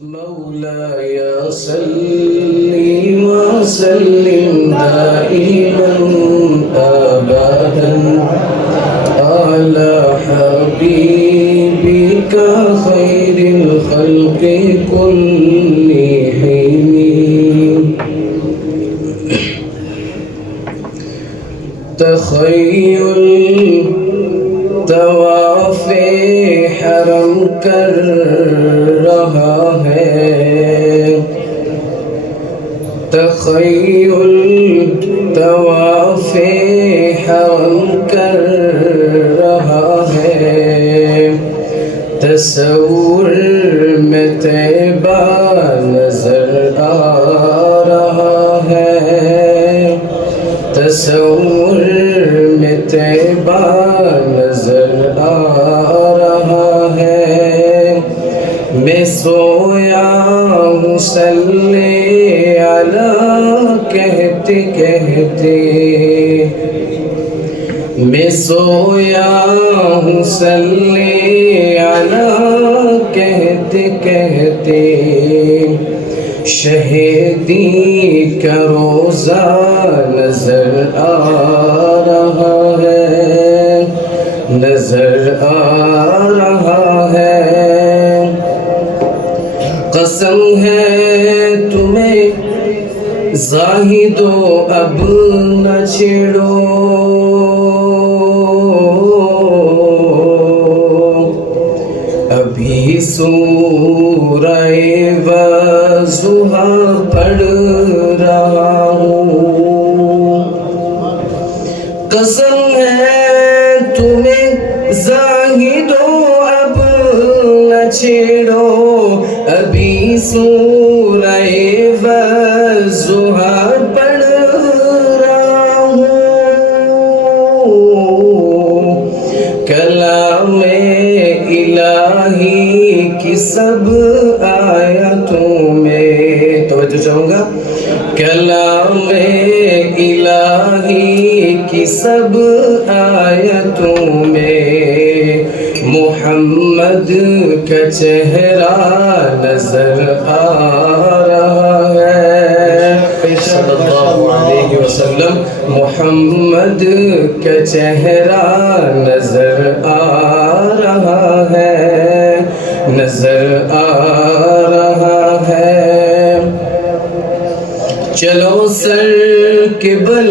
مولاي صل وسلم دائما أبدا على حبيبك خير الخلق كلهم. تخيل طواف حرم کر رہا ہے، تخیل طواف حرم کر رہا ہے، تصور میں طیبہ نظر آ رہا ہے، تصور میں طیبہ نظر آ رہا ہے. میں سویا ہوں صلی علی کہتے کہتے، میں سویا ہوں صلی علی کہتے کہتے، شہیدی کا روزہ نظر آ رہا ہے، نظر آ رہا ہے. قسم ہے تمہیں زاہدو اب نہ چھیڑو، ابھی سورہ وضحیٰ پڑھ رہا ہوں. قسم ہے تمہیں زاہدو اب نہ چھیڑو، ابھی سورہ وضحیٰ پڑھ رہا ہوں. کلام الہی کی سب آیتوں میں، توجہ چاہوں گا، کلام الہی کی سب آیتوں میں محمد کا چہرہ نظر آ رہا ہے، صلی اللہ علیہ وسلم. محمد کا چہرہ نظر آ رہا ہے، نظر آ رہا ہے. چلو سر کے بل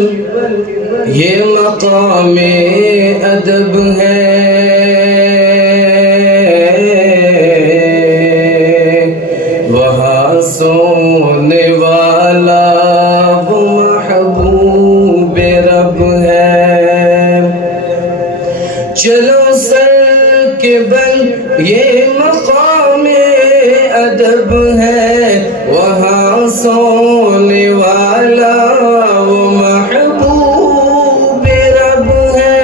یہ مقام ادب ہے، وہاں سونے والا وہ محبوب رب ہے. چلو سر کے بل یہ مقام ادب ہے، وہاں سونے والا وہ محبوب رب ہے.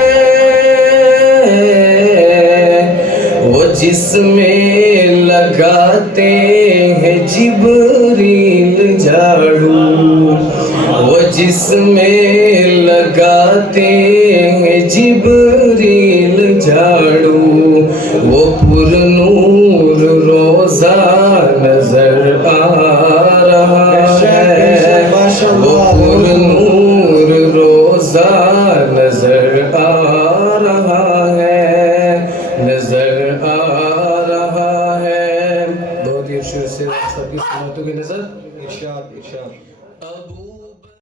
وہ جس میں لگاتے ہیں جبریل جھاڑو، وہ جس میں لگاتے ہیں جبریل جھاڑو، وہ پر نور روزہ نظر آ رہا ہے، وہ پر نور روزہ نظر آ رہا ہے، نظر آ رہا ہے. بہت ہی شروع سے سب کی سنتوں کی نظر ارشاد ابو